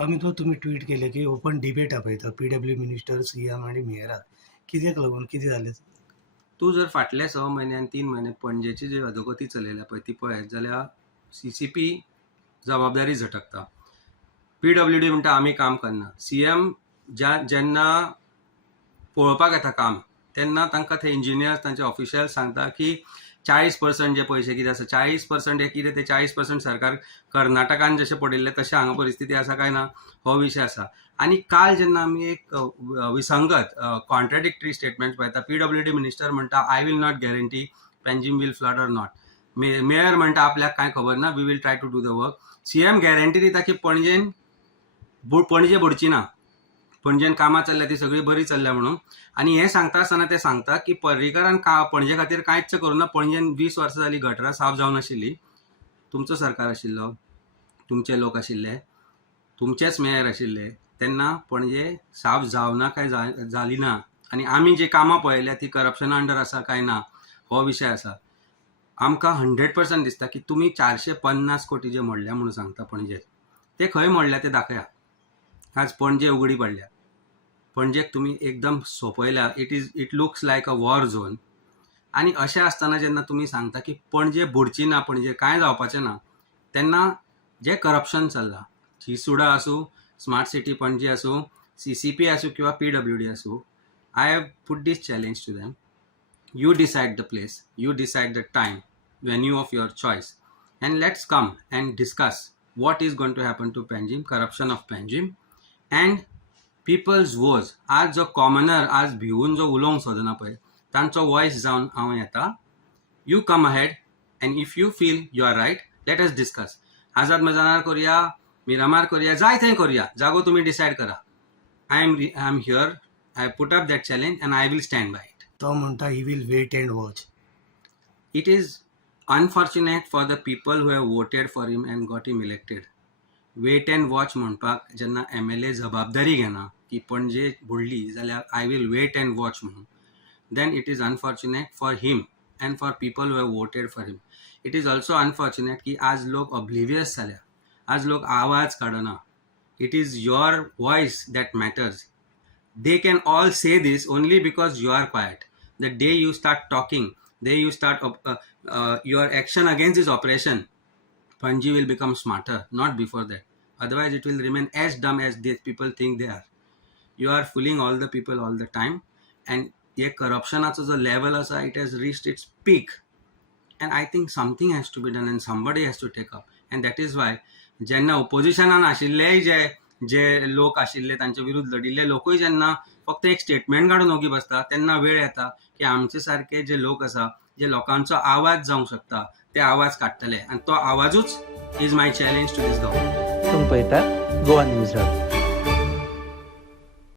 अमित तुम्ही ट्वीट केले की ओपन डिबेट आपयता PW मिनिस्टर सीएम आणि मेयरात कित्याक लागून कितें जालें? तूं जर फाटले 6 म्हयने आनी 3 म्हयने पणजेची जी अधोगती चलयल्या पळय ती पळयत जाल्यार CCP जबाबदारी झटकता. PWD म्हणटा आमी काम करना. CM जेन्ना पळोवपाक येता काम तेन्ना तांकां ते इंजिनियर्स तांचे ऑफिशियल सांगता की 40% जे पयशे कितें आसा 40% हे कितें ते 40% सरकार कर्नाटकान जशें पडिल्ले तशें हांगा परिस्थिती आसा काय ना हो विशय आसा. आनी काल जेन्ना आमी एक विसंगत कॉन्ट्राडिक्टरी स्टेटमेंट पळयता. PWD मिनिस्टर म्हणटा I will not guarantee Panjim will flood or not. Mayor म्हणटा आपल्याक कांय खबर ना, we will try to do the work. CM guarantee दिता की पणजे बुडची ना, पणजेन कामां चल्ल्या ती सगळी बरी चल्ल्या म्हणून. आनी हें सांगता आसतना ते सांगता की पर्रीकरान पणजे खातीर कांयच करूना. पणजेन 20 वर्सां जालीं गटरां साफ जावन आशिल्ली. तुमचो सरकार आशिल्लो, तुमचे लोक आशिल्ले, तुमचेच मेयर आशिल्ले तेन्ना पणजे साफ जावना काय जाली ना. आनी आमी जी कामां पळयल्या ती करप्शना अंडर आसा काय ना हो विशय आसा. आमकां 100% दिसता की तुमी 450 कोटी जे मोडल्या म्हणून सांगता पणजेक, ते खंय मोडल्या ते दाखया. आज पणजे उगडी पडल्या. पणजेक तुमी एकदम सोंपयल्या. It looks like a war zone. आनी अशें आसतना जेन्ना तुमी सांगता की पणजे बुडची ना, पणजे कांय जावपाचें ना, तेन्ना जे करप्शन चल्लां, ही सुडा आसूं, स्मार्ट सिटी पणजे आसूं, CCP आसूं किंवा PWD आसूं, I have put this challenge to them. You decide the place, you decide the time, venue of your choice, and let's come and discuss what is going to happen to Panjim, corruption of Panjim, and people's woes. आज जो commoner आज भिवून जो उलोवंक सोदना पळय तांचो voice जावन हांव येता. You come ahead and if you feel you are right, let us discuss. Azad मैदानार करुया, मिरामार करुया, जाय थंय करुया, जागो तुमी डिसायड करा. I am here, I put up that challenge and I will stand by it. तो म्हणटा he will wait and watch. It is unfortunate for the people who have voted for him and got him elected. Wait and watch म्हणपाक जेन्ना MLA जबाबदारी घेना की पणजे बुडली जाल्यार I will wait and watch म्हणून, then it is unfortunate for him and for people who have voted for him. It is also unfortunate की आज लोक oblivious जाल्या, आज लोक आवाज काडना. It is your voice that matters. They can all say this only because you are quiet. The day you start talking, day you start your action against this operation, Panji will become smarter, not before that. Otherwise it will remain as dumb as these people think they are. You are fooling all the people all the time, and ye corruptionacho jo level asa, it has reached its peak, and I think something has to be done and somebody has to take up. And that is why jenna oppositionan आशिल्ले जे लोक आशिल्ले तांचे विरुद्ध लढिल्ले लोकूय जेन्ना फक्त एक स्टेटमेंट काढून ओगी बसता तेन्ना वेळ येता की आमचे सारखे जे लोक आसा, जे लोकांचो आवाज जावंक शकता, ते आवाज काडटले. आनी तो आवाजूच is my challenge to this government. तुम्ही पळयतात गोवा न्यूज हब.